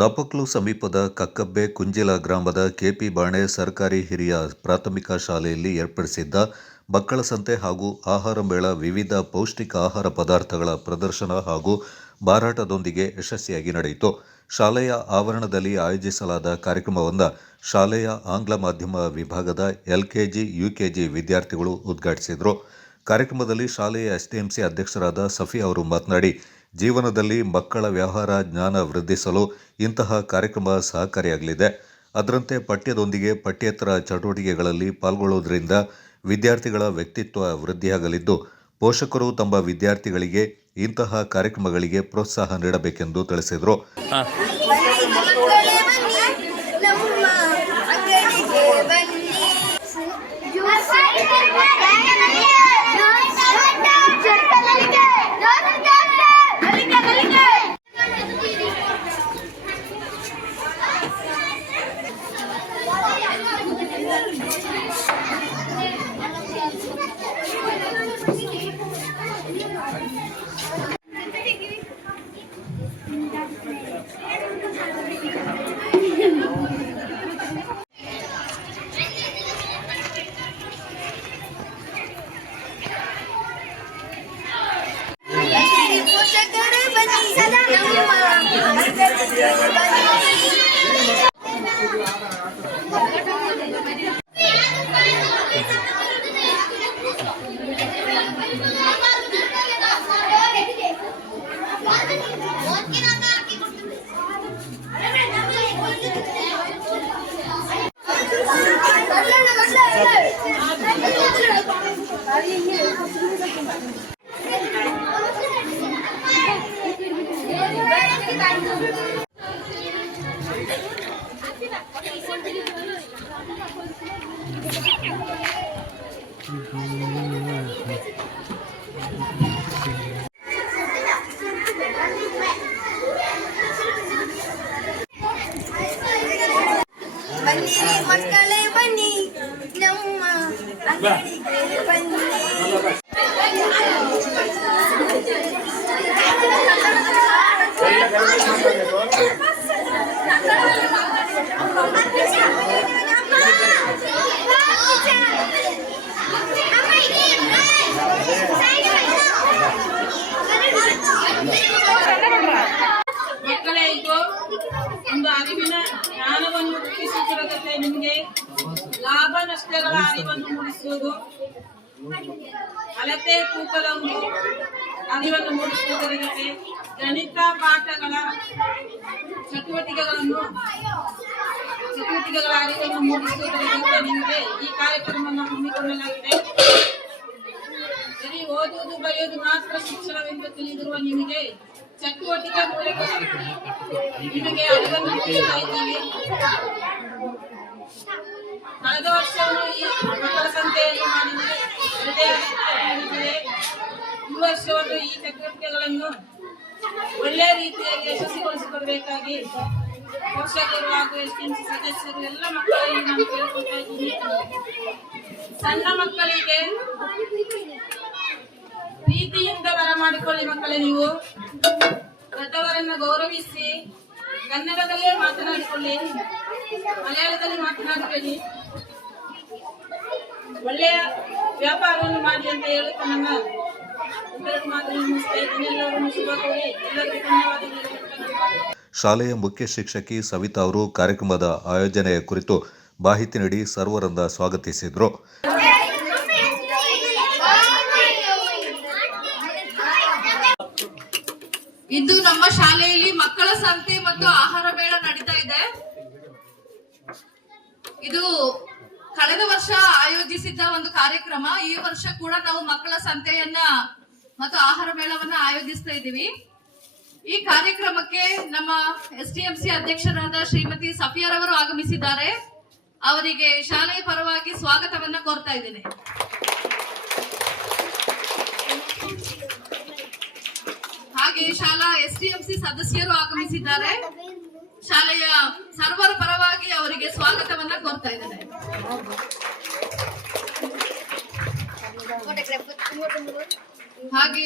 ನಾಪಕ್ಲು ಸಮೀಪದ ಕಕ್ಕಬ್ಬೆ ಕುಂಜಿಲ ಗ್ರಾಮದ ಕೆಪಿ ಬಾಣೆ ಸರ್ಕಾರಿ ಹಿರಿಯ ಪ್ರಾಥಮಿಕ ಶಾಲೆಯಲ್ಲಿ ಏರ್ಪಡಿಸಿದ್ದ ಮಕ್ಕಳ ಸಂತೆ ಹಾಗೂ ಆಹಾರ ಮೇಳ ವಿವಿಧ ಪೌಷ್ಟಿಕ ಆಹಾರ ಪದಾರ್ಥಗಳ ಪ್ರದರ್ಶನ ಹಾಗೂ ಮಾರಾಟದೊಂದಿಗೆ ಯಶಸ್ವಿಯಾಗಿ ನಡೆಯಿತು. ಶಾಲೆಯ ಆವರಣದಲ್ಲಿ ಆಯೋಜಿಸಲಾದ ಕಾರ್ಯಕ್ರಮವನ್ನು ಶಾಲೆಯ ಆಂಗ್ಲ ಮಾಧ್ಯಮ ವಿಭಾಗದ ಎಲ್ಕೆಜಿ, ಯುಕೆಜಿ ವಿದ್ಯಾರ್ಥಿಗಳು ಉದ್ಘಾಟಿಸಿದರು. ಕಾರ್ಯಕ್ರಮದಲ್ಲಿ ಶಾಲೆಯ ಎಸ್ಡಿಎಂಸಿ ಅಧ್ಯಕ್ಷರಾದ ಸಫಿ ಅವರು ಮಾತನಾಡಿ, ಜೀವನದಲ್ಲಿ ಮಕ್ಕಳ ವ್ಯವಹಾರ ಜ್ಞಾನ ವೃದ್ಧಿಸಲು ಇಂತಹ ಕಾರ್ಯಕ್ರಮ ಸಹಕಾರಿಯಾಗಲಿದೆ. ಅದರಂತೆ ಪಠ್ಯದೊಂದಿಗೆ ಪಠ್ಯೇತರ ಚಟುವಟಿಕೆಗಳಲ್ಲಿ ಪಾಲ್ಗೊಳ್ಳುವುದರಿಂದ ವಿದ್ಯಾರ್ಥಿಗಳ ವ್ಯಕ್ತಿತ್ವ ವೃದ್ಧಿಯಾಗಲಿದ್ದು, ಪೋಷಕರು ತಮ್ಮ ವಿದ್ಯಾರ್ಥಿಗಳಿಗೆ ಇಂತಹ ಕಾರ್ಯಕ್ರಮಗಳಿಗೆ ಪ್ರೋತ್ಸಾಹ ನೀಡಬೇಕೆಂದು ತಿಳಿಸಿದರು. ಮಕ್ಕಳೇ ಬನ್ನಿ ನಮ್ಮ ಅಂಗಡಿಗೆ ಬನ್ನಿ. ಮಕ್ಕಳೇ, ಇದು ಒಂದು ಅರಿವಿನ ಜ್ಞಾನವನ್ನು ರೂಪಿಸುವುದರ ಜೊತೆ ನಿಮಗೆ ಲಾಭ ನಷ್ಟಗಳ ಅರಿವನ್ನು ಮೂಡಿಸುವುದು, ಅಳತೆ ತೂಕದ ಒಂದು ಅರಿವನ್ನು ಮೂಡಿಸುವುದರ ಜೊತೆ ಗಣಿತ ಪಾಠಗಳ ಚಟುವಟಿಕೆಗಳ ಅರಿವನ್ನು ಮೂಡಿಸುವುದರ ಜೊತೆ ನಿಮಗೆ ಈ ಕಾರ್ಯಕ್ರಮವನ್ನು ಹಮ್ಮಿಕೊಳ್ಳಲಾಗಿದೆ. ಬರೀ ಓದುವುದು ಬರೆಯುವುದು ಮಾತ್ರ ಶಿಕ್ಷಣವೆಂದು ತಿಳಿದಿರುವ ನಿಮಗೆ ಚಟುವಟಿಕೆ ಮೂಲಕ ನಿಮಗೆ ಅರಿವನ್ನು ನೀಡುತ್ತಾ ಇದ್ದೀವಿ. ಕಳೆದ ವರ್ಷವನ್ನು ಈ ಮಕ್ಕಳ ಸಂತೆಯಲ್ಲಿ ಮಾಡಿದರೆ ಈ ವರ್ಷವನ್ನು ಈ ಚಟುವಟಿಕೆಗಳನ್ನು ಒಳ್ಳೆಯ ರೀತಿಯಲ್ಲಿ ಯಶಸ್ವಿಗೊಳಿಸಿಕೊಡಬೇಕಾಗಿ ಪೋಷಕರು ಹಾಗೂ ಎಸ್ಡಿಎಂಸಿ ಸದಸ್ಯರು ಎಲ್ಲ ಮಕ್ಕಳಲ್ಲಿ ನಾನು ಕೇಳ್ಕೊಳ್ತಾ ಇದ್ದೀನಿ. ಸಣ್ಣ ಮಕ್ಕಳಿಗೆ ಪ್ರೀತಿಯಿಂದ ಬರಮಾಡಿಕೊಳ್ಳಿ ಮಕ್ಕಳೇ. ನೀವು ದೊಡ್ಡವರನ್ನು ಗೌರವಿಸಿ ಕನ್ನಡದಲ್ಲೇ ಮಾತನಾಡಿಕೊಳ್ಳಿ, ಮಲಯಾಳದಲ್ಲಿ ಮಾತನಾಡಬೇಡಿ. ಒಳ್ಳೆಯ ವ್ಯಾಪಾರವನ್ನು ಮಾಡಿ ಅಂತ ಹೇಳುತ್ತಾ ನನ್ನ ಮಾತನ್ನು ಮುಗಿಸ್ತಾ ಇದ್ದೀನಿ. ಎಲ್ಲರನ್ನು ಶುಭ ಕೋರಿ ಎಲ್ಲರಿಗೂ ಧನ್ಯವಾದಗಳು. ಶಾಲೆಯ ಮುಖ್ಯ ಶಿಕ್ಷಕಿ ಸವಿತಾ ಅವರು ಕಾರ್ಯಕ್ರಮದ ಆಯೋಜನೆಯ ಕುರಿತು ಮಾಹಿತಿ ನೀಡಿ ಸರ್ವರನ್ನ ಸ್ವಾಗತಿಸಿದರು. ಇಂದು ನಮ್ಮ ಶಾಲೆಯಲ್ಲಿ ಮಕ್ಕಳ ಸಂತೆ ಮತ್ತು ಆಹಾರ ಮೇಳ ನಡೀತಾ ಇದೆ. ಇದು ಕಳೆದ ವರ್ಷ ಆಯೋಜಿಸಿದ್ದ ಒಂದು ಕಾರ್ಯಕ್ರಮ. ಈ ವರ್ಷ ಕೂಡ ನಾವು ಮಕ್ಕಳ ಸಂತೆಯನ್ನ ಮತ್ತು ಆಹಾರ ಮೇಳವನ್ನ ಆಯೋಜಿಸ್ತಾ ಇದ್ದೀವಿ. ಈ ಕಾರ್ಯಕ್ರಮಕ್ಕೆ ನಮ್ಮ ಎಸ್ಡಿಎಂಸಿ ಅಧ್ಯಕ್ಷರಾದ ಶ್ರೀಮತಿ ಸಫಿಯರವರು ಆಗಮಿಸಿದ್ದಾರೆ. ಅವರಿಗೆ ಶಾಲೆಯ ಪರವಾಗಿ ಸ್ವಾಗತವನ್ನ ಕೋರ್ತಾ ಇದ್ದೇನೆ. ಹಾಗೆ ಶಾಲಾ ಎಸ್ಡಿಎಂಸಿ ಸದಸ್ಯರು ಆಗಮಿಸಿದ್ದಾರೆ. ಶಾಲೆಯ ಸರ್ವರ ಪರವಾಗಿ ಅವರಿಗೆ ಸ್ವಾಗತವನ್ನ ಕೋರ್ತಾ ಇದ್ದೇನೆ. ಹಾಗೆ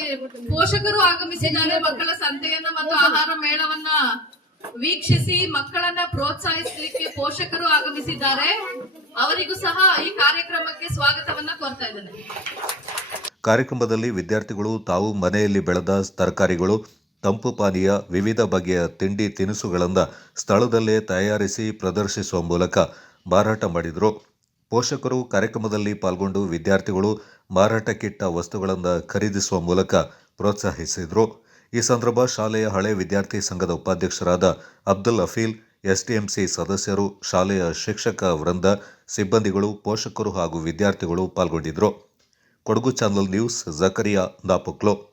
ಪೋಷಕರು ಆಗಮಿಸಿದ್ದಾರೆ. ಮಕ್ಕಳ ಸಂತೆಯನ್ನ ಮತ್ತು ಆಹಾರ ಮೇಳವನ್ನ ವೀಕ್ಷಿಸಿ ಮಕ್ಕಳನ್ನ ಪ್ರೋತ್ಸಾಹಿಸಲಿಕ್ಕೆ ಪೋಷಕರು ಆಗಮಿಸಿದ್ದಾರೆ. ಅವರಿಗೂ ಸಹ ಈ ಕಾರ್ಯಕ್ರಮಕ್ಕೆ ಸ್ವಾಗತವನ್ನ ಕೋರ್ತಾ ಇದ್ದೇನೆ. ಕಾರ್ಯಕ್ರಮದಲ್ಲಿ ವಿದ್ಯಾರ್ಥಿಗಳು ತಾವು ಮನೆಯಲ್ಲಿ ಬೆಳೆದ ತರಕಾರಿಗಳು, ತಂಪು ಪಾನೀಯ, ವಿವಿಧ ಬಗೆಯ ತಿಂಡಿ ತಿನಿಸುಗಳನ್ನು ಸ್ಥಳದಲ್ಲೇ ತಯಾರಿಸಿ ಪ್ರದರ್ಶಿಸುವ ಮೂಲಕ ಮಾರಾಟ ಮಾಡಿದರು. ಪೋಷಕರು ಕಾರ್ಯಕ್ರಮದಲ್ಲಿ ಪಾಲ್ಗೊಂಡು ವಿದ್ಯಾರ್ಥಿಗಳು ಮಾರಾಟಕ್ಕಿಟ್ಟ ವಸ್ತುಗಳನ್ನು ಖರೀದಿಸುವ ಮೂಲಕ ಪ್ರೋತ್ಸಾಹಿಸಿದರು. ಈ ಸಂದರ್ಭ ಶಾಲೆಯ ಹಳೆ ವಿದ್ಯಾರ್ಥಿ ಸಂಘದ ಉಪಾಧ್ಯಕ್ಷರಾದ ಅಬ್ದುಲ್ ಅಫೀಲ್, ಎಸ್ಟಿಎಂಸಿ ಸದಸ್ಯರು, ಶಾಲೆಯ ಶಿಕ್ಷಕ ವೃಂದ, ಸಿಬ್ಬಂದಿಗಳು, ಪೋಷಕರು ಹಾಗೂ ವಿದ್ಯಾರ್ಥಿಗಳು ಪಾಲ್ಗೊಂಡಿದ್ದರು. Kodagu channel news, Zakariya ನಾಪುಕ್ಲೋ.